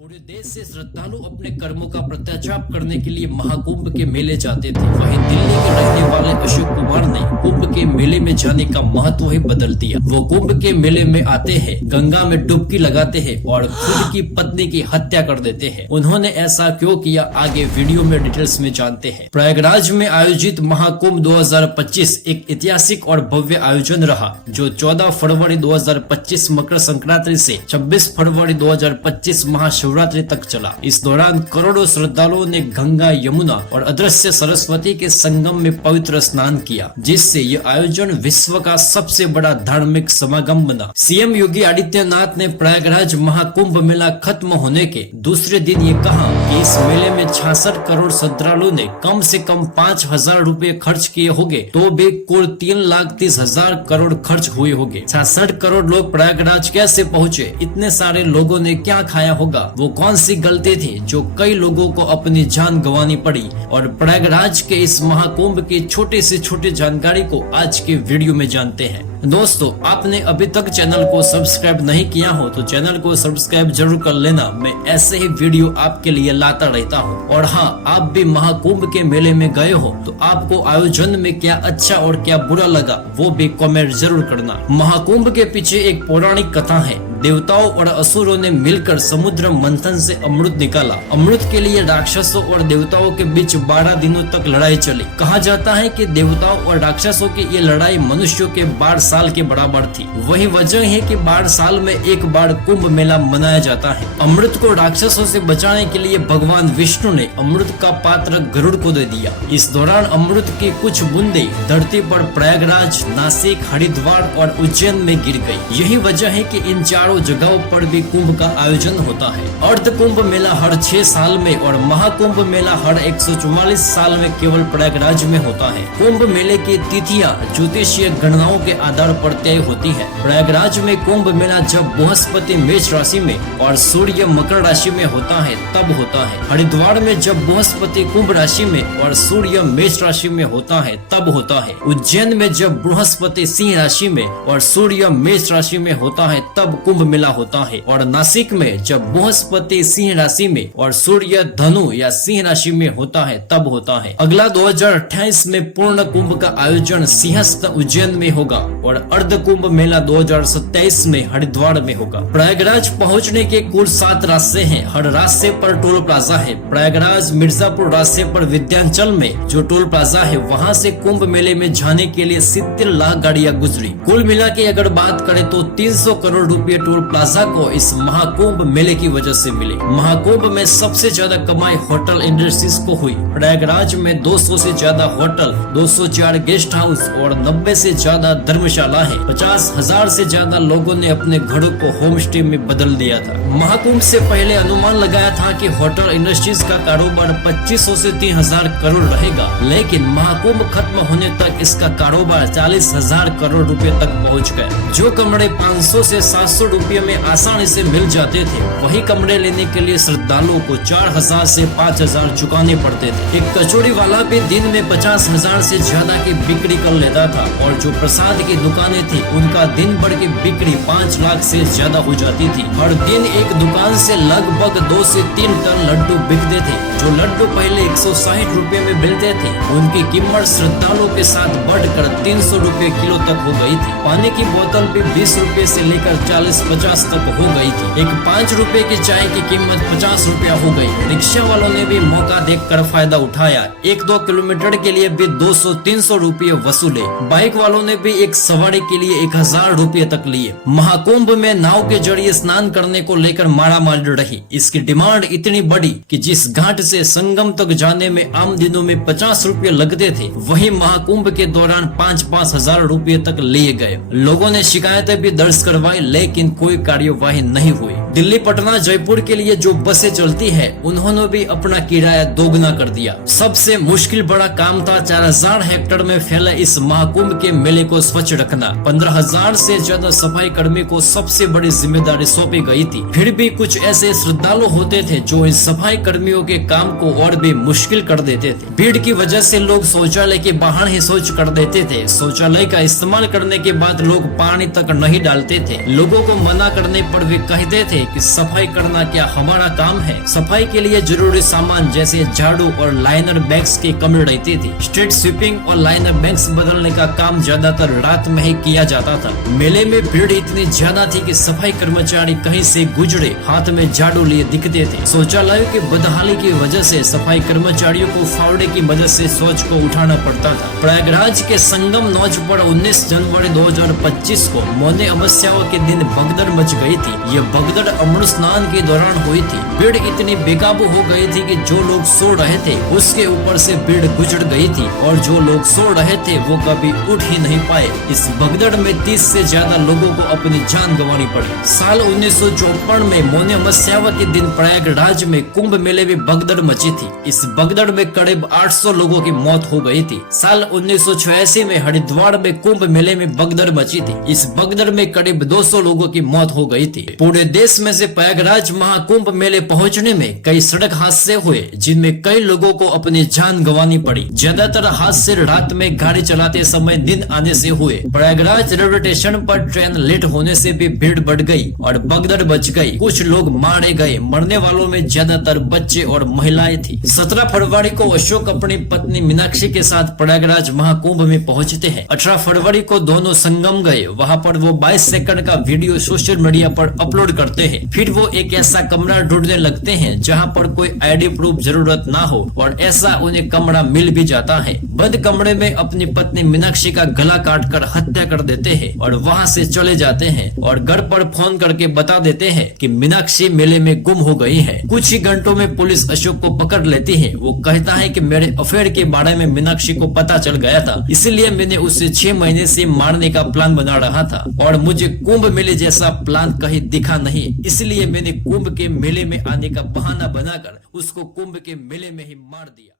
पूरे देश से श्रद्धालु अपने कर्मों का प्रत्याचाप करने के लिए महाकुंभ के मेले जाते थे। वहीं दिल्ली के रहने वाले अशोक कुमार ने कुंभ के मेले में जाने का महत्व ही बदल दिया। वो कुंभ के मेले में आते हैं, गंगा में डुबकी लगाते हैं और खुद की पत्नी की हत्या कर देते हैं। उन्होंने ऐसा क्यों किया, आगे वीडियो में डिटेल्स में जानते हैं। प्रयागराज में आयोजित महाकुंभ 2025 एक ऐतिहासिक और भव्य आयोजन रहा, जो 14 फरवरी 2025 मकर संक्रांति से 26 फरवरी 2025 महाशिवरात्रि तक चला। इस दौरान करोड़ों श्रद्धालुओं ने गंगा, यमुना और अदृश्य सरस्वती के संगम में पवित्र स्नान किया, जिससे यह आयोजन विश्व का सबसे बड़ा धार्मिक समागम बना। सीएम योगी आदित्यनाथ ने प्रयागराज महाकुंभ मेला खत्म होने के दूसरे दिन ये कहा कि इस मेले में 66 करोड़ श्रद्धालुओं ने कम से कम 5,000 रूपए खर्च किए होंगे, तो भी कुल 3,30,000 करोड़ खर्च हुए होंगे। 66 करोड़ लोग प्रयागराज कैसे पहुँचे? इतने सारे लोगों ने क्या खाया होगा? वो कौन सी गलती थी जो कई लोगों को अपनी जान गंवानी पड़ी? और प्रयागराज के इस महाकुंभ की छोटी से छोटी जानकारी को आज के वीडियो में जानते हैं। दोस्तों, आपने अभी तक चैनल को सब्सक्राइब नहीं किया हो तो चैनल को सब्सक्राइब जरूर कर लेना। मैं ऐसे ही वीडियो आपके लिए लाता रहता हूँ। और हाँ, आप भी महाकुंभ के मेले में गए हो तो आपको आयोजन में क्या अच्छा और क्या बुरा लगा, वो भी कमेंट जरूर करना। महाकुंभ के पीछे एक पौराणिक कथा है। देवताओं और असुरों ने मिलकर समुद्र मंथन से अमृत निकाला। अमृत के लिए राक्षसों और देवताओं के बीच 12 दिनों तक लड़ाई चली। कहा जाता है कि देवताओं और राक्षसों की ये लड़ाई मनुष्यों के 12 साल के बराबर थी। वही वजह है कि 12 साल में एक बार कुंभ मेला मनाया जाता है। अमृत को राक्षसों से बचाने के लिए भगवान विष्णु ने अमृत का पात्र गरुड़ को दे दिया। इस दौरान अमृत की कुछ बूंदे धरती पर प्रयागराज, नासिक, हरिद्वार और उज्जैन में गिर गई। यही वजह है कि इन चारों जगहों पर भी कुंभ का आयोजन होता है। अर्ध कुंभ मेला हर 6 साल में और महाकुंभ मेला हर 144 साल में केवल प्रयागराज में होता है। कुंभ मेले की तिथियां ज्योतिषीय गणनाओं के आधार पर तय होती है। प्रयागराज में कुंभ मेला जब बृहस्पति मेष राशि में और सूर्य मकर राशि में होता है तब होता है। हरिद्वार में जब बृहस्पति कुंभ राशि में और सूर्य मेष राशि में होता है तब होता है। उज्जैन में जब बृहस्पति सिंह राशि में और सूर्य मेष राशि में होता है तब कुंभ मेला होता है। और नासिक में जब बृहस्पति सिंह राशि में और सूर्य धनु या सिंह राशि में होता है तब होता है। अगला 2028 में पूर्ण कुंभ का आयोजन सिंहस्थ उज्जैन में होगा और अर्ध कुंभ मेला 2027 में हरिद्वार में होगा। प्रयागराज पहुंचने के कुल 7 रास्ते हैं। हर रास्ते पर टोल प्लाजा है। प्रयागराज मिर्जापुर रास्ते पर विद्यांचल में जो टोल प्लाजा है, वहां से कुंभ मेले में जाने के लिए 70 लाख गाड़ियां गुजरी। कुल मिला के अगर बात करें तो 300 करोड़ रुपए टोल प्लाजा को इस महाकुंभ मेले की वजह से मिले। महाकुंभ में सबसे ज्यादा कमाई होटल इंडस्ट्रीज को हुई। प्रयागराज में 200 से ज्यादा होटल, 204 गेस्ट हाउस और 90 से ज्यादा धर्मशाला है। 50,000 से ज्यादा लोगों ने अपने घरों को होम स्टे में बदल दिया था। महाकुंभ से पहले अनुमान लगाया था कि होटल इंडस्ट्रीज का कारोबार 2500 से 3,000 करोड़ रहेगा, लेकिन महाकुंभ खत्म होने तक इसका कारोबार 40,000 करोड़ रुपए तक पहुँच गया। जो कमरे 500 से 700 रुपये में आसानी से मिल जाते थे, वही कमरे लेने के लिए श्रद्धालुओं को 4,000 से 5,000 चुकाने पड़ते थे। एक कचौड़ी वाला भी दिन में 50,000 से ज्यादा की बिक्री कर लेता था और जो प्रसाद की दुकानें थी, उनका दिन भर की बिक्री 5 लाख से ज्यादा हो जाती थी। हर दिन एक दुकान से लगभग 2 से 3 टन लड्डू बिकते थे। जो लड्डू पहले 160 रुपए में मिलते थे, उनकी कीमत श्रद्धालुओं के साथ बढ़कर 300 रुपए किलो तक हो गई थी। पानी की बोतल भी 20 रुपए से लेकर 40-50 तक हो गई थी। एक 5 रुपए की चाय की कीमत 50 रुपया हो गई। रिक्शा वालों ने भी मौका देखकर फायदा उठाया। 1-2 किलोमीटर के लिए भी 200-300 रुपये वसूले। बाइक वालों ने भी एक सवारी के लिए 1,000 रुपये तक लिए। महाकुंभ में नाव के जरिए स्नान करने को लेकर मारामारी रही। इसकी डिमांड इतनी बढ़ी कि जिस घाट से संगम तक जाने में आम दिनों में 50 रुपये लगते थे, वही महाकुंभ के दौरान 5-5 हजार रुपये तक लिए गए। लोगों ने शिकायतें भी दर्ज करवाई, लेकिन कोई कार्यवाही नहीं हुई। दिल्ली, पटना, जयपुर के लिए जो बसें चलती है, उन्होंने भी अपना किराया दोगुना कर दिया। सबसे मुश्किल बड़ा काम था 4,000 हेक्टेयर में फैले इस महाकुंभ के मेले को स्वच्छ रखना। 15,000 से ज्यादा सफाई कर्मी को सबसे बड़ी जिम्मेदारी सौंपी गई थी। फिर भी कुछ ऐसे श्रद्धालु होते थे जो इन सफाई कर्मियों के काम को और भी मुश्किल कर देते थे। भीड़ की वजह से लोग शौचालय के बाहर ही शौच कर देते थे। शौचालय का इस्तेमाल करने के बाद लोग पानी तक नहीं डालते थे। लोगों को मना करने पर वे कहते थे कि सफाई करना क्या हमारा काम है। सफाई के लिए जरूरी सामान जैसे झाड़ू और लाइनर बैग्स की कमी रहती थी। स्ट्रीट स्वीपिंग और लाइनर बैग्स बदलने का काम ज्यादातर रात में ही किया जाता था। मेले में भीड़ इतनी ज्यादा थी कि सफाई कर्मचारी कहीं से गुजरे हाथ में झाड़ू लिए दिखते थे। शौचालयों की बदहाली की वजह से सफाई कर्मचारियों को फावड़े की मदद से शौच को उठाना पड़ता था। प्रयागराज के संगम नौज पर 19 जनवरी 2025 को मौनी अमावस्याओं के दिन भगदड़ मच गई थी। ये भगदड़ अमृत स्नान के दौरान हुई थी। भीड़ इतनी बेकाबू हो गई थी कि जो लोग सो रहे थे उसके ऊपर से भीड़ गुजर गई थी और जो लोग सो रहे थे वो कभी उठ ही नहीं पाए। इस भगदड़ में 30 से ज्यादा लोगों को अपनी जान गंवानी पड़ी। साल 1954 में मौनी अमावस्याओं के दिन प्रयागराज में कुंभ मेले में भगदड़ मची थी। इस भगदड़ में करीब 800 लोगों की मौत हो गई थी। साल 1986 में हरिद्वार में कुंभ मेले में भगदड़ मची थी। इस भगदड़ में करीब 200 लोगों की मौत हो गई थी। पूरे देश में से प्रयागराज महाकुंभ मेले पहुंचने में कई सड़क हादसे हुए जिनमें कई लोगों को अपनी जान गंवानी पड़ी। ज्यादातर हादसे रात में गाड़ी चलाते समय दिन आने से हुए। प्रयागराज रेलवे स्टेशन पर ट्रेन लेट होने से भी भीड़ बढ़ गई और भगदड़ बच गई। कुछ लोग मारे गए। मरने वालों में ज्यादातर बच्चे और महिलाएं थी। 17 फरवरी को अशोक अपनी पत्नी मीनाक्षी के साथ प्रयागराज महाकुंभ में पहुंचते हैं। 18 फरवरी को दोनों संगम गए। वहां पर वो 22 सेकंड का वीडियो सोशल मीडिया पर अपलोड करते हैं। फिर वो एक ऐसा कमरा ढूंढने लगते हैं जहां पर कोई आईडी प्रूफ जरूरत ना हो और ऐसा उन्हें कमरा मिल भी जाता है। बंद कमरे में अपनी पत्नी मीनाक्षी का गला काटकर हत्या कर देते हैं और वहां से चले जाते हैं और घर पर फोन करके बता देते हैं कि मीनाक्षी मेले में गुम हो गई है। कुछ ही घंटों में पुलिस अशोक को पकड़ लेती है। वो कहता है कि मेरे अफेयर के बारे में मीनाक्षी को पता चल गया था, इसलिए मैंने उसे 6 महीने से मारने का प्लान बना रहा था और मुझे कुंभ मेले जैसा प्लान कहीं दिखा नहीं, इसलिए मैंने कुंभ के मेले में आने का बहाना बनाकर उसको कुंभ के मेले में ही मार दिया।